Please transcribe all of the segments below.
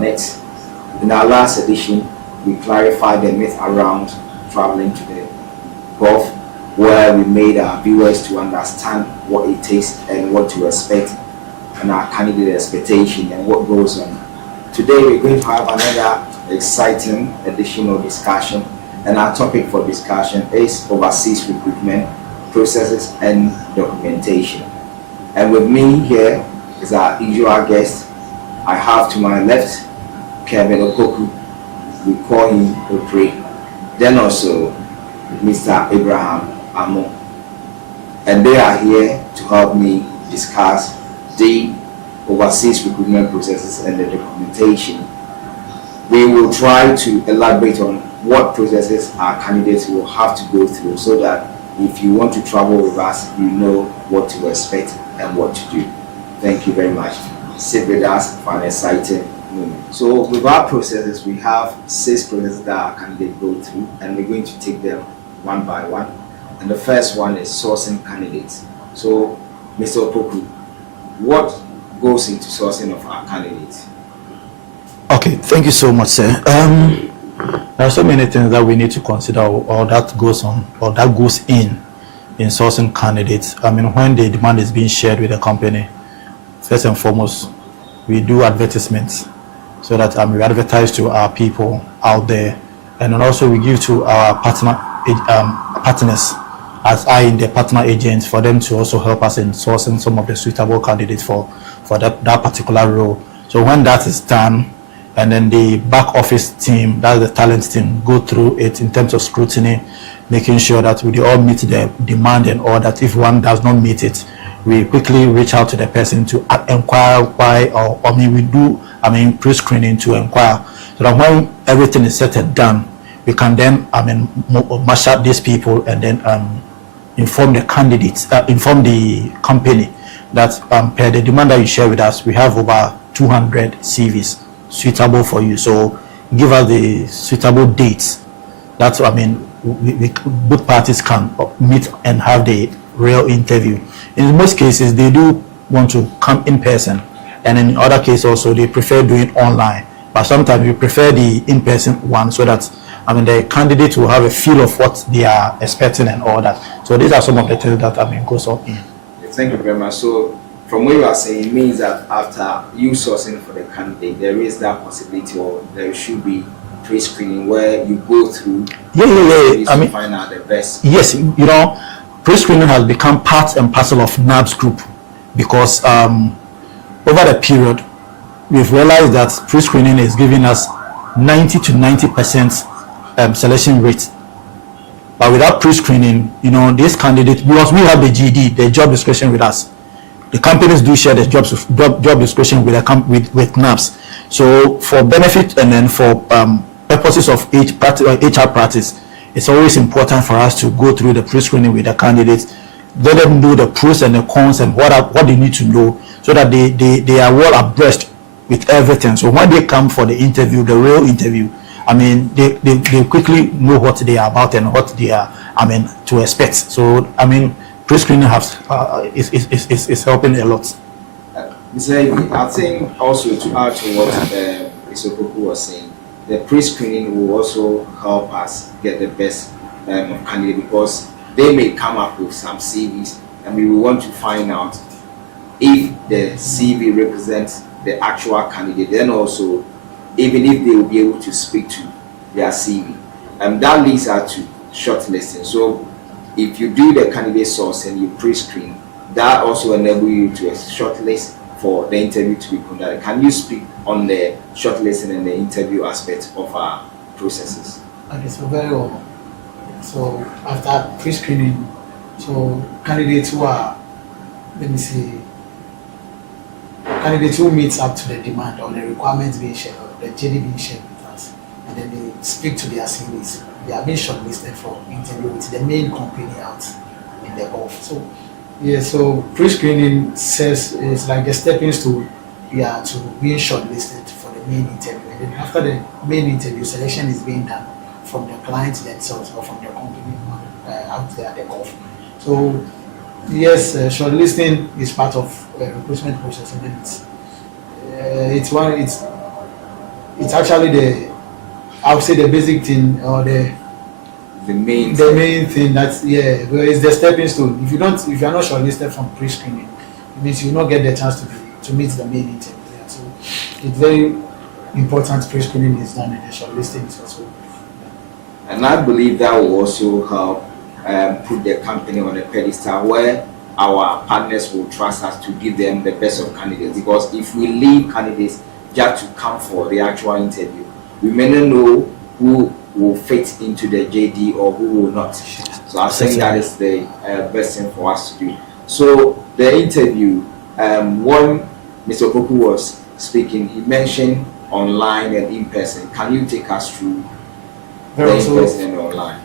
Next, in our last edition, we clarified the myth around traveling to the Gulf, where we made our viewers to understand what it takes and what to expect, and our candidate expectation and what goes on. Today, we're going to have another exciting additional discussion, and our topic for discussion is overseas recruitment processes and documentation. And with me here is our usual guest. I have to my left Kevin Opoku, we call him Opre, then also Mr. Abraham Amo, and they are here to help me discuss the overseas recruitment processes and the documentation. We will try to elaborate on what processes our candidates will have to go through, so that if you want to travel with us, you know what to expect and what to do. Thank you very much. Sit with us for an exciting moment. So with our processes, we have 6 processes that our candidates go through, and we're going to take them one by one. And the first one is sourcing candidates. So Mr. Opoku, what goes into sourcing of our candidates? Okay, thank you so much, sir. There are so many things that we need to consider, or that goes on, or that goes in sourcing candidates. I mean, when the demand is being shared with the company, first and foremost, we do advertisements, so that we advertise to our people out there, and then also we give to our partners as the partner agents, for them to also help us in sourcing some of the suitable candidates for that particular role. So when that is done, and then the back office team, that's the talent team, go through it in terms of scrutiny, making sure that we all meet the demand, and all that. If one does not meet it, we quickly reach out to the person to inquire why, or we do pre-screening to inquire, so that when everything is set and done, we can then mash up these people, and then inform the candidates, inform the company that per the demand that you share with us, we have over 200 CVs suitable for you. So give us the suitable dates that we both parties can meet and have the real interview. In most cases, they do want to come in person, and in other cases also they prefer doing online. But sometimes we prefer the in-person one, so that the candidates will have a feel of what they are expecting and all that. So these are some of the things that goes up in. Thank you very much. So from what you are saying, it means that after you sourcing for the candidate, there is that possibility, or there should be pre-screening where you go through to find out the best. Yes, pre-screening has become part and parcel of NABS group, because over the period we've realized that pre-screening is giving us 90 to 90% selection rate. But without pre-screening, this candidate, because we have the GD, the job description with us, the companies do share the job description with NABS. So for benefit and then for purposes of HR practice, it's always important for us to go through the pre-screening with the candidates, let them know the pros and the cons and what they need to know, so that they are well abreast with everything. So when they come for the interview, the real interview, they quickly know what they are about and what they are to expect. So pre-screening is helping a lot. Mr. I think also to add to what Mr. Opoku was saying, the pre-screening will also help us get the best candidate, because they may come up with some CVs, and we will want to find out if the CV represents the actual candidate, then also even if they will be able to speak to their CV. That leads us to shortlisting. So if you do the candidate source and you pre-screen, that also enables you to shortlist for the interview to be conducted. Can you speak on the shortlisting and the interview aspect of our processes? Okay, so very well. So after pre-screening, so candidates who are, candidates who meets up to the demand or the requirements being shared, or the JD being shared with us, and then they speak to their CVs, they are being shortlisted for interview with the main company out in the Gulf. So so pre-screening is like the stepping stone to being shortlisted for the main interview, and then after the main interview, selection is being done from the clients themselves or from the company out there at the Gulf. So yes, shortlisting is part of recruitment process, and then it's actually the, I would say, the basic thing, or the main thing that's, yeah, well, it's the stepping stone. If you are not shortlisted from pre-screening, it means you will not get the chance to meet the main interview. Yeah. So it's very important pre-screening is done, and the shortlisting is also. And I believe that will also help put the company on a pedestal where our partners will trust us to give them the best of candidates. Because if we leave candidates just to come for the actual interview, we may not know who will fit into the JD or who will not. So I think that is the best thing for us to do. So the interview, when Mr. Opoku was speaking, he mentioned online and in person. Can you take us through the in person and online?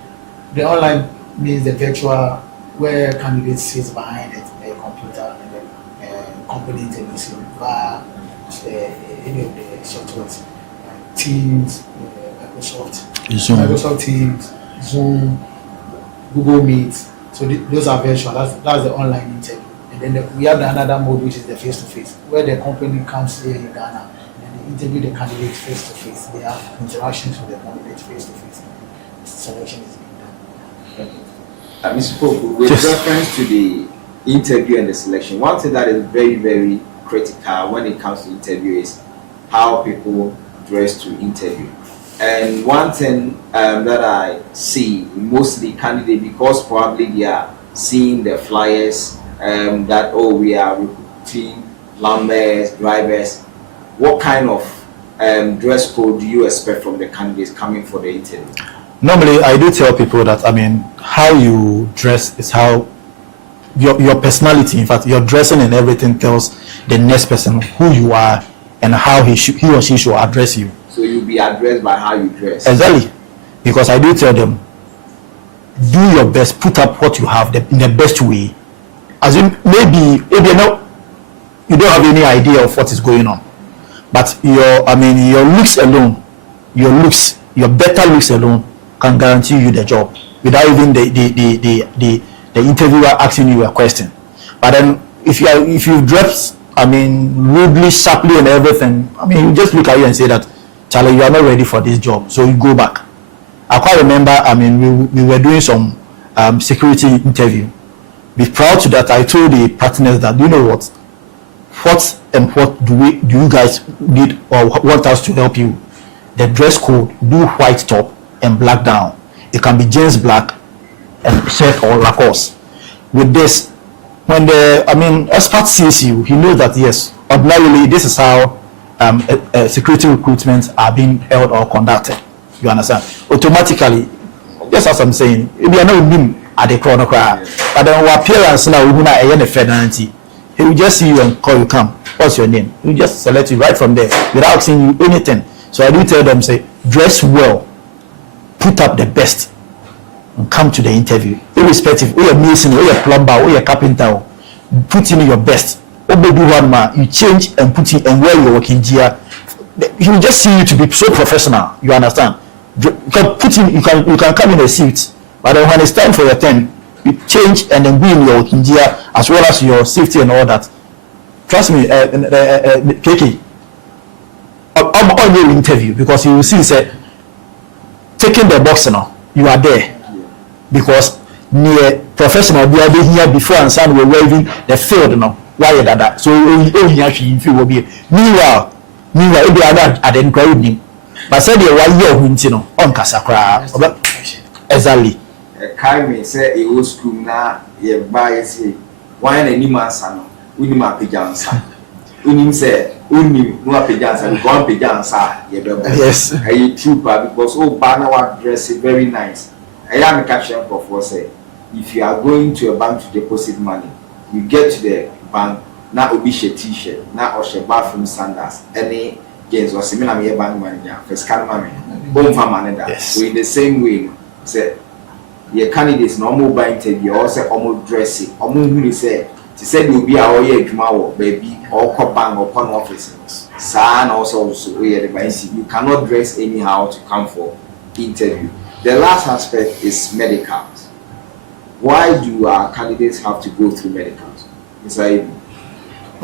The online means the virtual, where candidates sit behind a computer, and then company interviews via any of the softwares, Teams, Microsoft Teams, Zoom, Google Meet. So those are virtual. That's the online interview. And then we have another mode, which is the face-to-face, where the company comes here in Ghana and they interview the candidate face-to-face. They have interactions with the candidate face-to-face. Selection is being done. Mr. Pope, with reference to the interview and the selection, one thing that is very, very critical when it comes to interview is how people dress to interview. And one thing that I see mostly candidates, because probably they are seeing the flyers that, oh, we are recruiting plumbers, drivers. What kind of dress code do you expect from the candidates coming for the interview? Normally, I do tell people that, I mean, how you dress is how your personality, in fact, your dressing and everything tells the next person who you are and how he or she should address you. So you'll be addressed by how you dress. Exactly. Because I do tell them, do your best, put up what you have in the best way. As in, maybe you don't have any idea of what is going on. But your looks alone, your better looks alone can guarantee you the job without even the interviewer asking you a question. But then if you dress, rudely, sharply and everything, you just look at you and say that, Charlie, you are not ready for this job, so you go back. I quite remember, we were doing some security interview. Be proud to that, I told the partners that, you know what do you guys need or want us to help you? The dress code, do white top and black down. It can be jeans black and shirt or Lacoste. With this, when the expert sees you, he knows that yes, ordinarily this is how security recruitments are being held or conducted. You understand? Automatically, just as I'm saying, we are not him at the corner cry, but then our appearance now we not a fidelity. He will just see you and call you, come. What's your name? He will just select you right from there without asking you anything. So I do tell them, say, dress well, put up the best, and come to the interview. Irrespective, or you're mason, or you're plumber, or you're carpenter, put in your best. Or maybe one man, you change and put in and wear your working gear. He will just see you to be so professional. You understand? You can come in a suit, but then when it's time for your turn, you change and then be in your working gear as well as your safety and all that. Trust me, KK, on your interview, because you will see, say, taking the box now, you are there because near professional we are here before and some were waving the field now. Why that? So only actually if you will be meanwhile if they are not at the inquiry, but said you why you on Casacra exactly. Carmen said it was school now, ye buy say wine any man son, Unima Pijansa. Unim said, Unim no Pijansa, one Pijansa, yes, a trooper because all banner dress is very nice. I am a catcher for say if you are going to a bank to deposit money, you get to the bank now obish t-shirt, now or bathroom sandals, any games or similar bank manager, first can money, home for manager. So in the same way, say your candidates normal buying interview or say almost dressing, almost really say to say you'll be our year tomorrow, baby, or cop bank or con office. San also you cannot dress anyhow to come for interview. The last aspect is medical. why do our candidates have to go through medicals?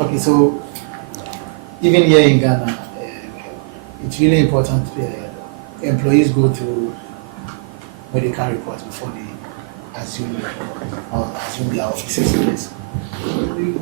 Okay, so even here in Ghana, it's really important employees go through medical reports before they assume their offices.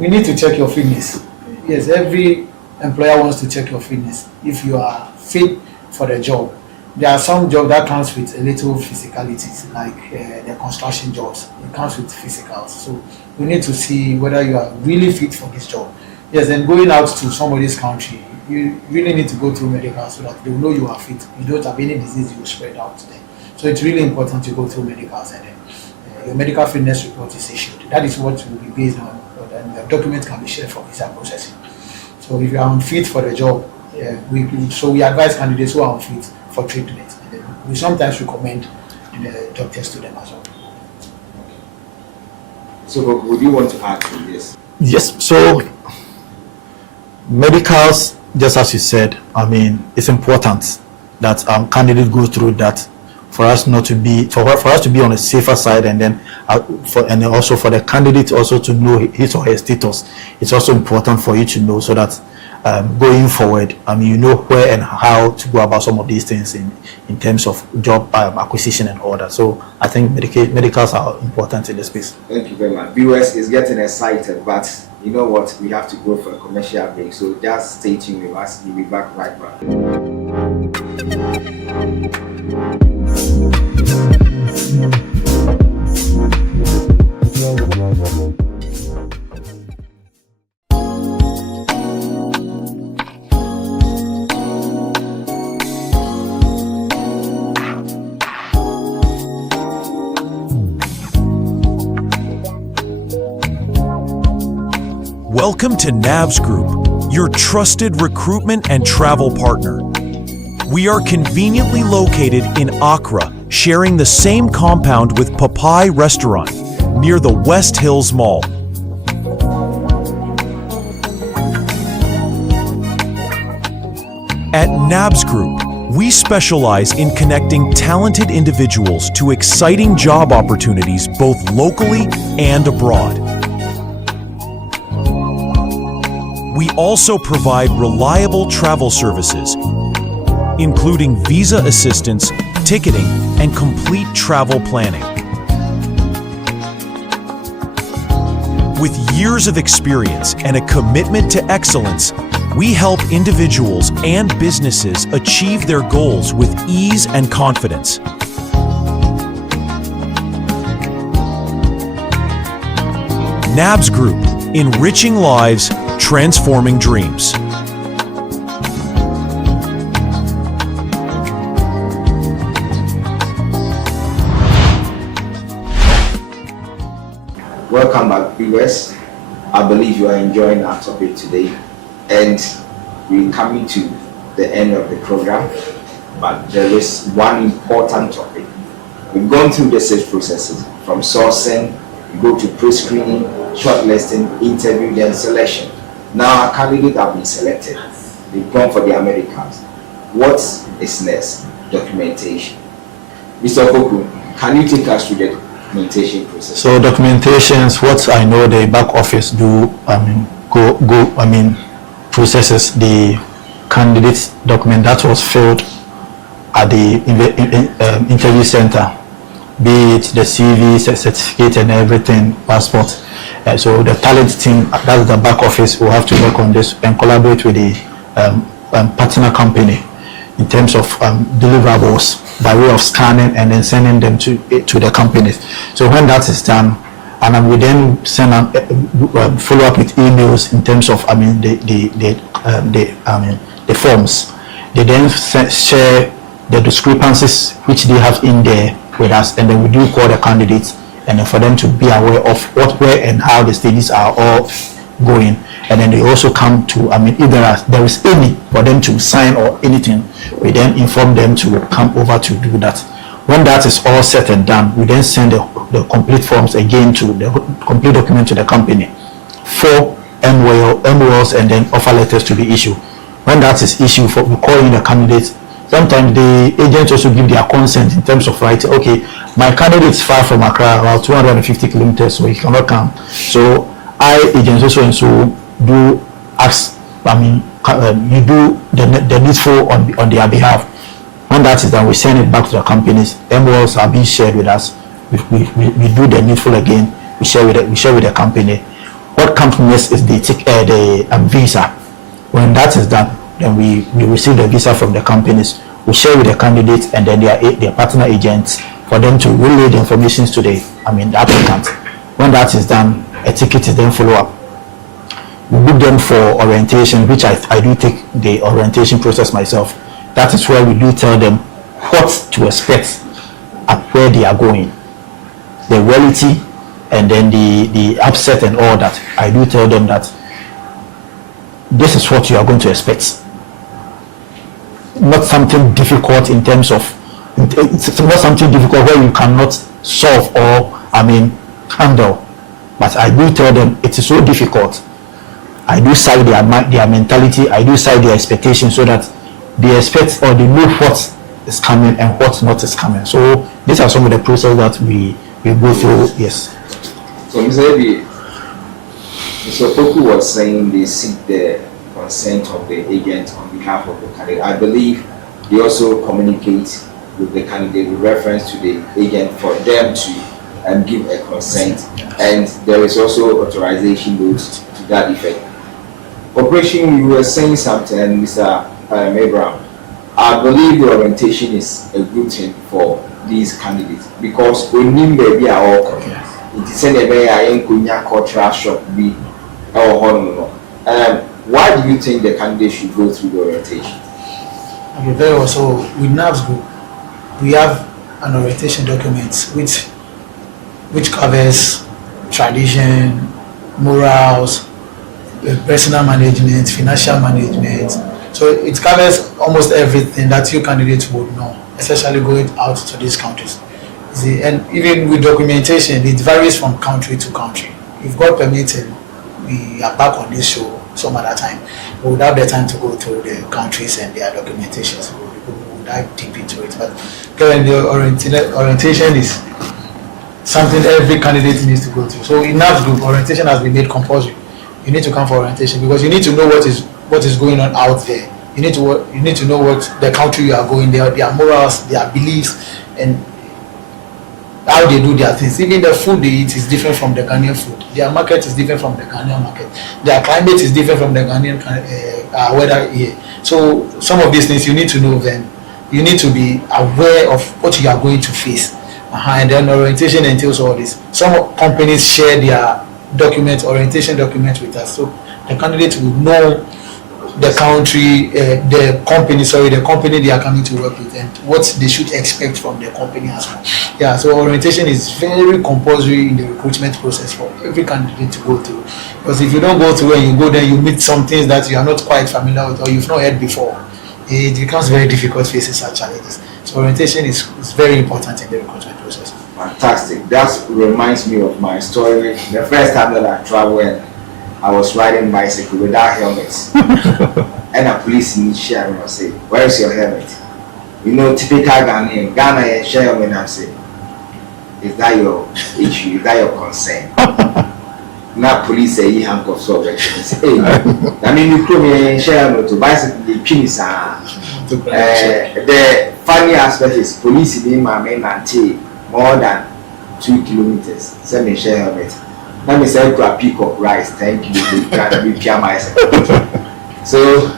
We need to check your fitness. Yes, every employer wants to check your fitness. If you are fit for the job, there are some jobs that comes with a little physicalities, like the construction jobs. It comes with physicals. So we need to see whether you are really fit for this job. Yes, and going out to somebody's country, you really need to go through medical so that they will know you are fit. You don't have any disease you spread out to them. So it's really important to go through medicals, and then your medical fitness report is issued. That is what will be based on, and the document can be shared for visa processing. So if you are unfit for the job, we advise candidates who are unfit for treatment. And then we sometimes recommend the doctors to them as well. So would you want to add to this? Yes, so medicals, just as you said, I mean, it's important that candidates go through that for us not to be, for us to be on the safer side, and then and also for the candidate also to know his or her status. It's also important for you to know, so that going forward, I mean, you know where and how to go about some of these things in terms of job acquisition and all that. So I think medicals are important in this space. Thank you very much. Viewers is getting excited, but you know what? We have to go for a commercial break. So just stay tuned with us. We'll be back right back. Welcome to NABS Group, your trusted recruitment and travel partner. We are conveniently located in Accra, sharing the same compound with Papai Restaurant near the West Hills Mall. At NABS Group, we specialize in connecting talented individuals to exciting job opportunities both locally and abroad. We also provide reliable travel services, including visa assistance, ticketing, and complete travel planning. With years of experience and a commitment to excellence, we help individuals and businesses achieve their goals with ease and confidence. NABS Group, enriching lives, transforming dreams. Welcome back, viewers. I believe you are enjoying our topic today, and we're coming to the end of the program, but there is one important topic. We've gone through the sales processes from sourcing, we go to pre-screening, shortlisting, interview, then selection. Now our candidates have been selected. They've gone for the Americans. What is next? Documentation. Mr. Koku, can you take us through the documentation process? So documentations, what I know the back office do, processes the candidate's document that was filled at the interview center, be it the CV, certificate and everything, passport. So the talent team, that's the back office, will have to work on this and collaborate with the partner company in terms of deliverables by way of scanning and then sending them to the companies. So when that is done, and we then send follow up with emails in terms of the forms. They then share the discrepancies which they have in there with us, and then we do call the candidates and then for them to be aware of what, where, and how the stages are all going. And then they also come to, if there is any for them to sign or anything, we then inform them to come over to do that. When that is all set and done, we then send the complete forms again to the complete document to the company for MOLs and then offer letters to be issued. When that is issued, we call in the candidates sometimes the agents also give their consent in terms of writing. Okay, my candidate is far from Accra, about 250 kilometers, so he cannot come. So I, agents also and so do ask. I mean, you do the needful on their behalf. When that is done, we send it back to the companies. MOLs are being shared with us. We do the needful again. We share with the company. What comes next is the visa. When that is done, then we receive the visa from the companies. We share with the candidates and then their partner agents for them to relay the information to the applicant. When that is done, a ticket is then follow up. We book them for orientation, which I do take the orientation process myself. That is where we do tell them what to expect at where they are going, the reality, and then the upset and all that. I do tell them that this is what you are going to expect. Not something difficult in terms of, it's not something difficult where you cannot solve or handle. But I do tell them it is so difficult. I do cite their mentality, I do cite their expectations so that they expect or they know what is coming and what not is coming. So these are some of the processes that we go through. Yes. So Mr. Poku was saying they seek the consent of the agent on behalf of the candidate. I believe they also communicate with the candidate with reference to the agent for them to give a consent, and there is also authorization notes to that effect. Operation, you were saying something, Mr. Abraham. I believe the orientation is a good thing for these candidates because we need maybe our it is a cultural shock be why do you think the candidate should go through the orientation? Okay, very well. So with NABS Group, we have an orientation document which covers tradition, morals, personal management, financial management. So it covers almost everything that you candidates would know, especially going out to these countries. See, and even with documentation, it varies from country to country. If God permitted, we are back on this show some other time. We would have the time to go through the countries and their documentations. We would dive deep into it. But currently, the orientation is something every candidate needs to go through. So in NABS Group, orientation has been made compulsory. You need to come for orientation because you need to know what is going on out there. You need to know what the country you are going there, their morals, their beliefs, and how they do their things. Even the food they eat is different from the Ghanaian food. Their market is different from the Ghanaian market. Their climate is different from the Ghanaian weather here. So some of these things you need to know them. You need to be aware of what you are going to face. And then orientation entails all this. Some companies share their orientation documents with us. So the candidate will know the company they are coming to work with and what they should expect from the company as well. Yeah, so orientation is very compulsory in the recruitment process for every candidate to go through. Because if you don't go through and you go there, you meet some things that you are not quite familiar with or you've not heard before. It becomes very difficult facing such challenges. So orientation is very important in the recruitment process. Fantastic. That reminds me of my story. The first time that I traveled, I was riding bicycle without helmets. And a police in share and say, "Where is your helmet?" You know, typical Ghana and share helmet and say, "Is that your issue? Is that your concern?" Now police say he handcuffs so hey, I mean you come here and share helmet to bicycle the pins the funny aspect is police in my main more than 2 kilometers. Send me share helmet. Let me say to a pick up rice, thank you, So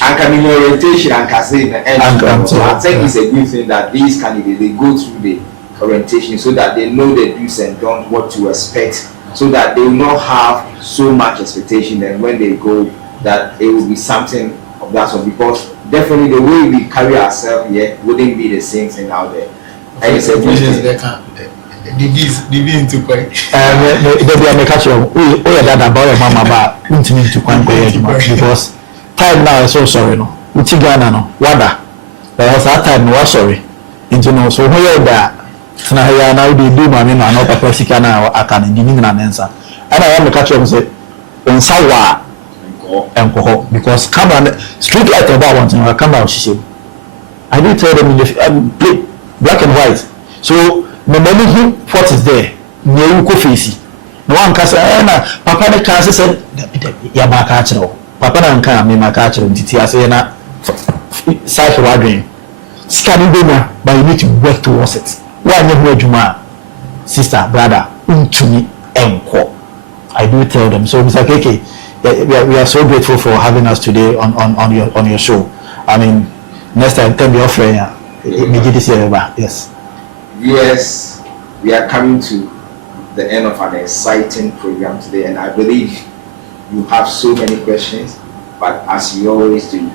I can in orientation and can say the end. So I think it's a good thing that these candidates they go through the orientation so that they know the do's and don'ts, what to expect, so that they will not have so much expectation and when they go that it will be something of that sort, because definitely the way we carry ourselves here wouldn't be the same thing out there. And it's a good thing. DB into quite. Maybe I make catch you. That about your mama about into quite because time now is so sorry no. Utigana no. Wada. There was that time no sorry. Into no so where that. Na here now they do mami no no papa sika na aka na ndini na nensa. And I want to catch you say onsa wa enko because come on street light about one thing come out shishe. I do tell them in the play black and white. So the moment what is there, no go face. No one can say, na papa ne can say ya ma ka chiro. Papa na nka me ma ka chiro ntiti ase na sai for wadwen. Scanning them, but you need to work towards it. Why you do sister, brother, untumi enko. I do tell them. So Mr. KK, we are so grateful for having us today on your show. I mean, next time can be offering yes. Yes, we are coming to the end of an exciting program today, and I believe you have so many questions, but as you always do,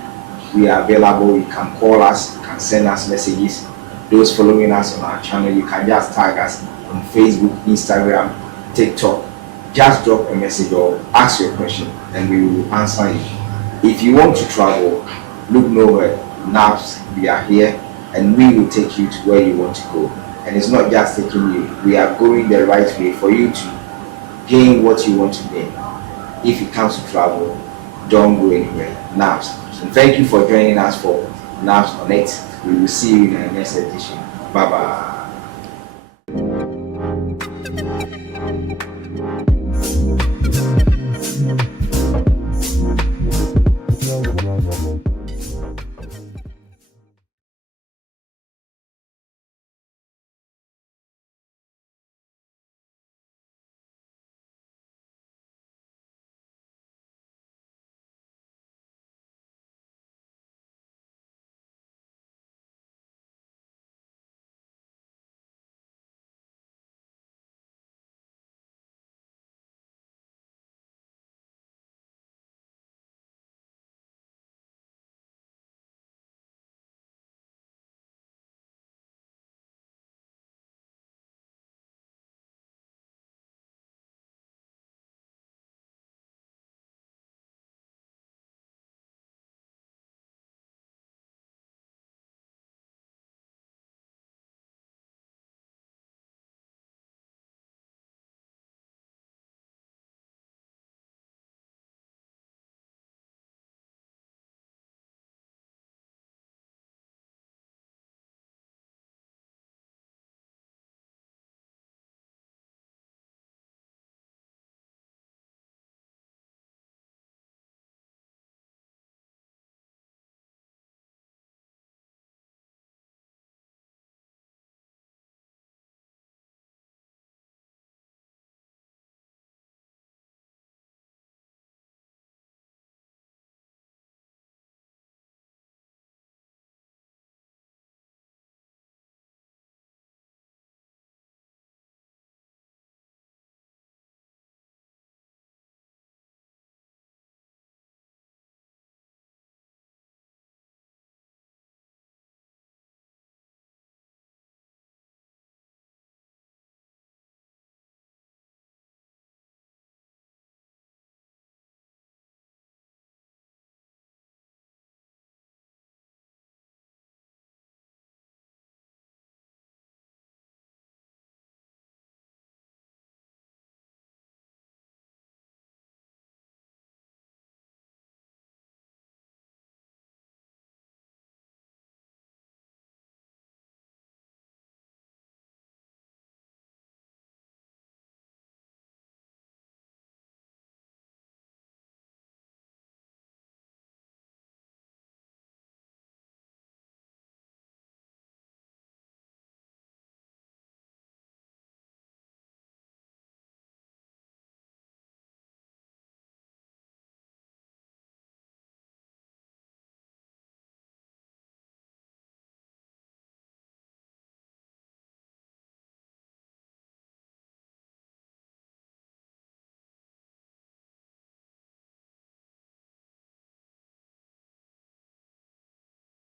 we are available. You can call us, you can send us messages. Those following us on our channel, you can just tag us on Facebook, Instagram, TikTok. Just drop a message or ask your question and we will answer you. If you want to travel, look nowhere. NABS, we are here and we will take you to where you want to go. And it's not just taking you, we are going the right way for you to gain what you want to gain. If it comes to travel, don't go anywhere. NABS. And thank you for joining us for NABS Connect. We will see you in the next edition. Bye bye.